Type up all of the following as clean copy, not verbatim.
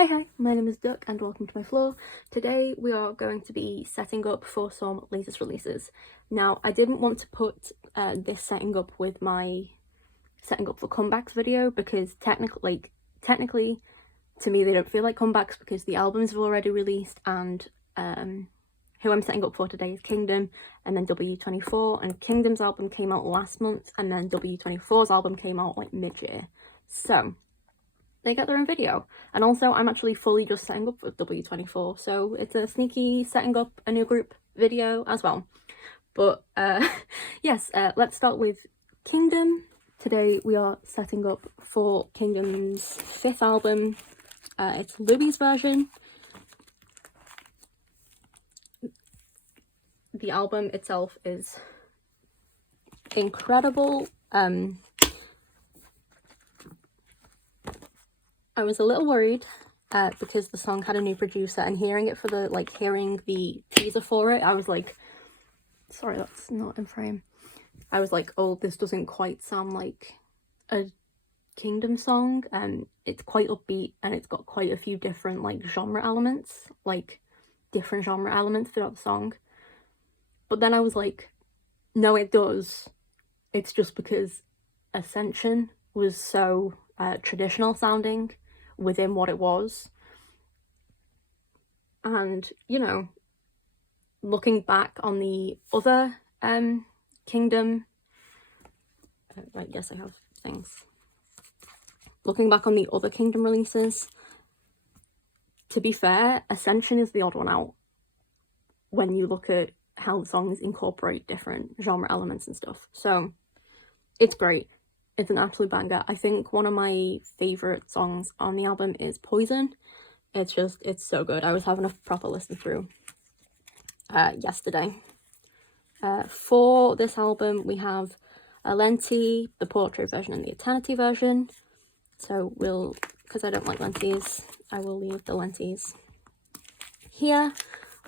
Hi, my name is Duck and welcome to my floor. Today we are going to be setting up for some latest releases. Now, I didn't want to put this setting up with my setting up for comebacks video because technically to me they don't feel like comebacks because the albums have already released, and who I'm setting up for today is Kingdom and then W24, and Kingdom's album came out last month and then W24's album came out like mid-year. So they get their own video. And also I'm actually fully just setting up with W24, so it's a sneaky setting up a new group video as well. But yes, let's start with Kingdom. Today we are setting up for Kingdom's 5th album. It's Louis' version. The album itself is incredible. I was a little worried because the song had a new producer, and hearing the teaser for it, I was like, sorry, that's not in frame. I was like, oh, this doesn't quite sound like a Kingdom song, and it's quite upbeat and it's got quite a few different genre elements throughout the song. But then I was like, no, it does. It's just because Ascension was so traditional sounding within what it was. And, you know, looking back on the other Kingdom, right, yes, I have things. Looking back on the other Kingdom releases, to be fair, Ascension is the odd one out when you look at how the songs incorporate different genre elements and stuff. So it's great. It's an absolute banger. I think one of my favourite songs on the album is Poison. It's so good. I was having a proper listen through yesterday. For this album, we have a Lenti, the Portrait version, and the Eternity version. So because I don't like lenties, I will leave the lenties here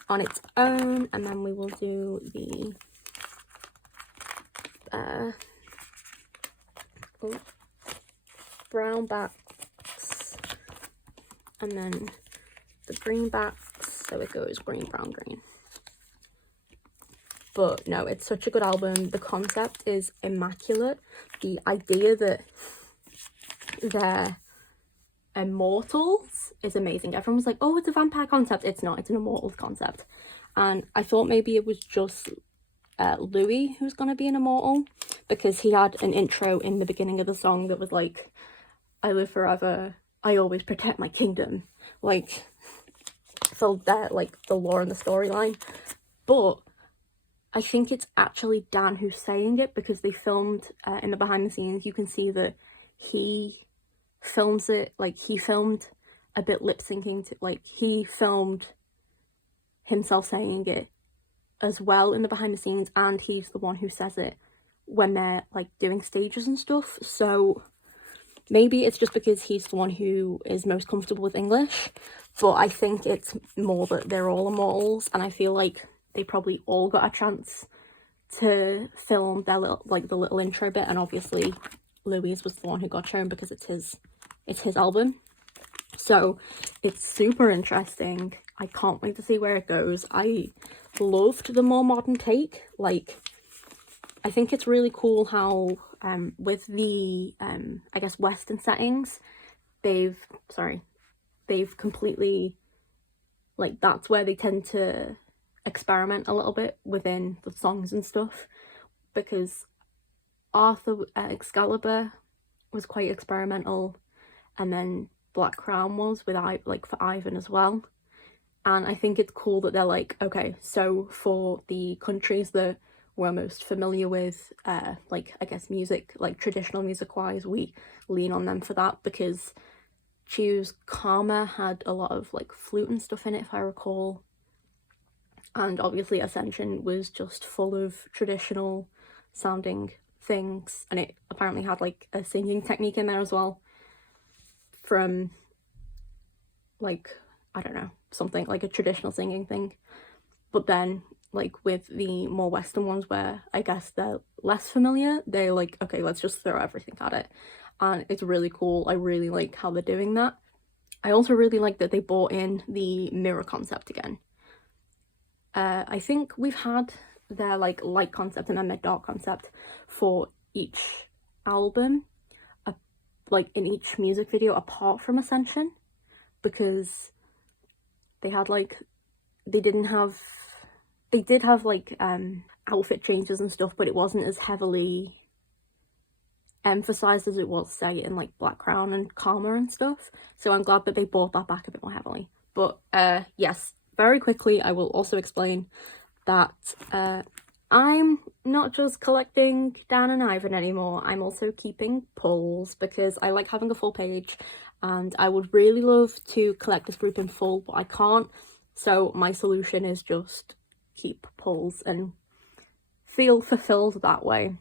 on its own, and then we will do the brown backs and then the green backs, so it goes green, brown, green. But no, it's such a good album. The concept is immaculate. The idea that they're immortals is amazing. Everyone was like, oh, it's a vampire concept. It's not, it's an immortals concept. And I thought maybe it was just Louis who's gonna be an immortal, because he had an intro in the beginning of the song that was like, I live forever, I always protect my kingdom, so that the lore and the storyline. But I think it's actually Dan who's saying it, because they filmed in the behind the scenes, you can see that he films it, he filmed a bit lip syncing to, he filmed himself saying it as well in the behind the scenes, and he's the one who says it when they're doing stages and stuff. So maybe it's just because he's the one who is most comfortable with English, but I think it's more that they're all immortals, and I feel like they probably all got a chance to film their the little intro bit, and obviously Louis was the one who got shown because it's his album. So it's super interesting. I can't wait to see where it goes. I loved the more modern take. I think it's really cool how with the I guess Western settings, they've completely that's where they tend to experiment a little bit within the songs and stuff, because Arthur Excalibur was quite experimental, and then Black Crown was with for Ivan as well. And I think it's cool that they're okay, so for the countries that we're most familiar with, I guess music, traditional music wise, we lean on them for that, because Choose Karma had a lot of flute and stuff in it, if I recall. And obviously Ascension was just full of traditional sounding things, and it apparently had a singing technique in there as well, from I don't know, something a traditional singing thing. But then with the more Western ones, where I guess they're less familiar, they're okay, let's just throw everything at it, and it's really cool. I really like how they're doing that. I also really like that they brought in the mirror concept again. I think we've had their like light concept and then their dark concept for each album, like in each music video apart from Ascension, because they had like, they did have like outfit changes and stuff, but it wasn't as heavily emphasized as it was, say, in like Black Crown and Karma and stuff. So I'm glad that they brought that back a bit more heavily. But yes, very quickly I will also explain that I'm not just collecting Dan and Ivan anymore, I'm also keeping pulls because I like having a full page and I would really love to collect this group in full, but I can't. So my solution is just keep pulls and feel fulfilled that way.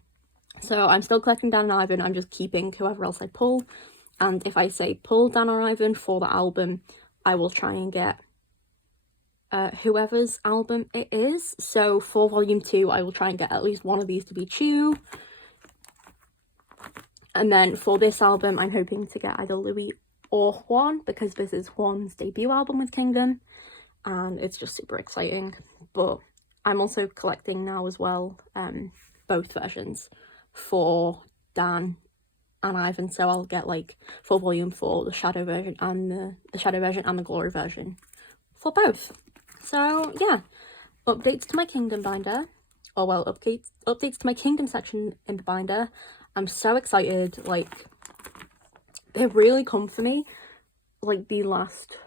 So I'm still collecting Dan and Ivan, I'm just keeping whoever else I pull. And if I say pull Dan or Ivan for the album, I will try and get whoever's album it is. So for volume 2, I will try and get at least one of these to be Chew. And then for this album, I'm hoping to get either Louis or Juan, because this is Juan's debut album with Kingdom. And it's just super exciting. But I'm also collecting now as well, both versions for Dan and Ivan. So I'll get like for volume 4, the Shadow version and the Shadow version and the Glory version for both. So yeah, updates to my Kingdom binder, or well, updates to my Kingdom section in the binder. I'm so excited. Like, they've really come for me like the last,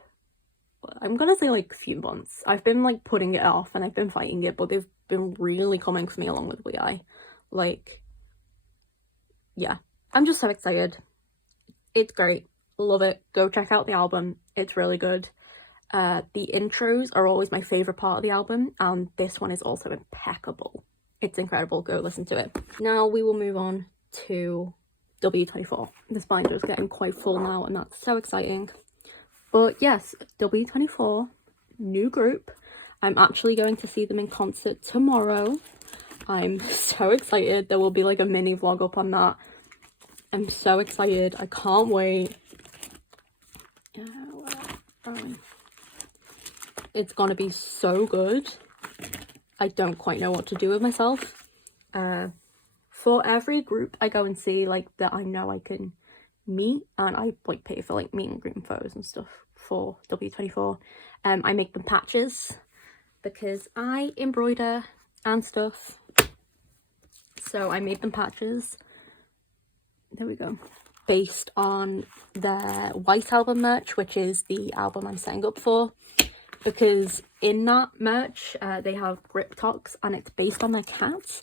I'm gonna say like few months. I've been like putting it off and I've been fighting it, but they've been really coming for me along with WeI. Like, yeah, I'm just so excited. It's great, love it. Go check out the album, it's really good. The intros are always my favorite part of the album, and this one is also impeccable. It's incredible, go listen to it. Now we will move on to W24. This binder is getting quite full now and that's so exciting. But yes, W24, new group. I'm actually going to see them in concert tomorrow. I'm so excited. There will be like a mini vlog up on that. I'm so excited. I can't wait. It's gonna be so good. I don't quite know what to do with myself. For every group I go and see, like, that I know I can meet, and I like pay for like meet and greet photos and stuff for W24, I make them patches because I embroider and stuff. So I made them patches. There we go. Based on their White Album merch, which is the album I'm setting up for. Because in that merch, they have grip talks and it's based on their cats.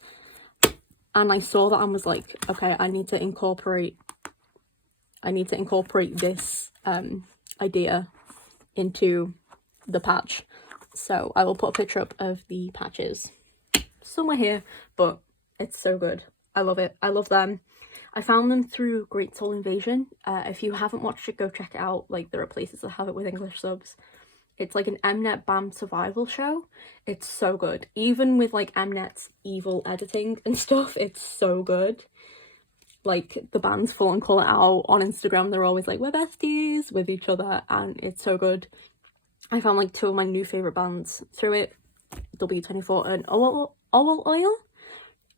And I saw that and was like, okay, I need to incorporate this idea into the patch. So I will put a picture up of the patches somewhere here, but it's so good. I love it. I love them. I found them through Great Soul Invasion. If you haven't watched it, go check it out. Like, there are places that have it with English subs. It's like an Mnet BAM survival show. It's so good. Even with like Mnet's evil editing and stuff, it's so good. Like, the bands full on call it out on Instagram. They're always like, we're besties with each other, and it's so good. I found like 2 of my new favourite bands through it, W24 and Owl Oil.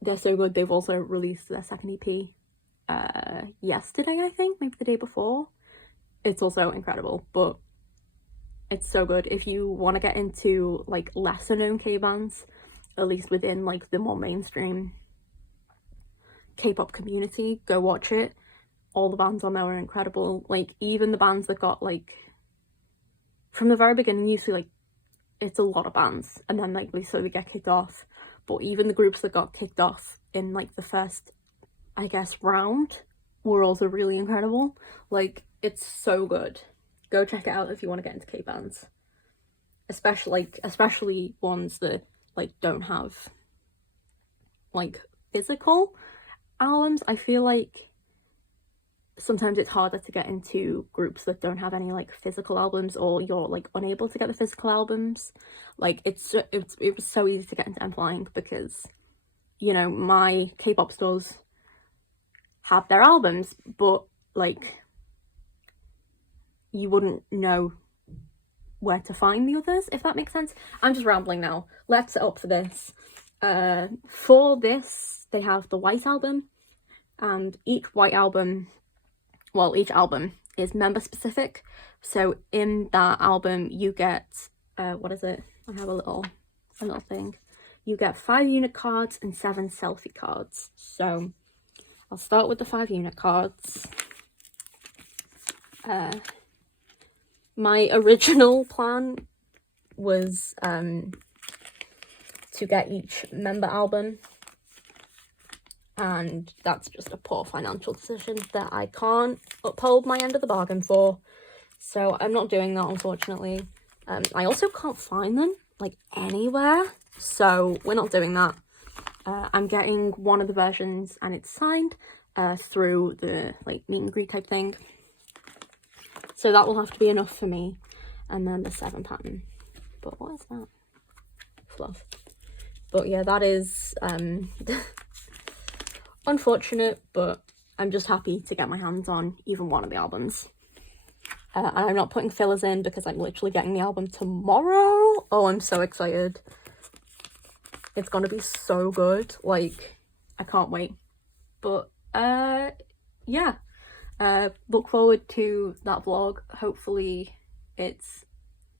They're so good. They've also released their second EP yesterday, I think, maybe the day before. It's also incredible, but it's so good. If you want to get into like lesser known K-bands, at least within like the more mainstream K-pop community, go watch it. All the bands on there are incredible. Like, even the bands that got like, from the very beginning, usually like it's a lot of bands and then like we slowly get kicked off. But even the groups that got kicked off in like the first, I guess, round were also really incredible. Like, it's so good. Go check it out if you want to get into K-bands. Especially ones that like don't have like physical albums. I feel like sometimes it's harder to get into groups that don't have any like physical albums, or you're like unable to get the physical albums. Like, it was so easy to get into M-Flying because, you know, my K-pop stores have their albums, but like you wouldn't know where to find the others, if that makes sense. I'm just rambling now. Let's set up for this. For this, they have the White Album, and each album is member specific. So in that album, you get, what is it? I have a little thing. You get 5 unit cards and 7 selfie cards. So I'll start with the 5 unit cards. My original plan was to get each member album, and that's just a poor financial decision that I can't uphold my end of the bargain for, so I'm not doing that, unfortunately. I also can't find them like anywhere, so we're not doing that. I'm getting one of the versions and it's signed through the like meet and greet type thing, so that will have to be enough for me. And then the 7 pattern, but what is that? Fluff. But yeah, that is unfortunate, but I'm just happy to get my hands on even one of the albums. And I'm not putting fillers in because I'm literally getting the album tomorrow. Oh, I'm so excited. It's gonna be so good. Like, I can't wait. But yeah, look forward to that vlog. Hopefully it's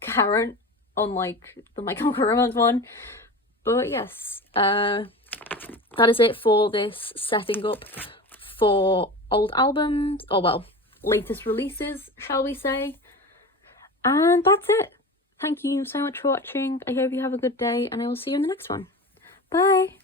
current, unlike the My Chemical Romance one. But yes, that is it for this setting up for old albums, or well, latest releases, shall we say. And that's it. Thank you so much for watching. I hope you have a good day, and I will see you in the next one. Bye!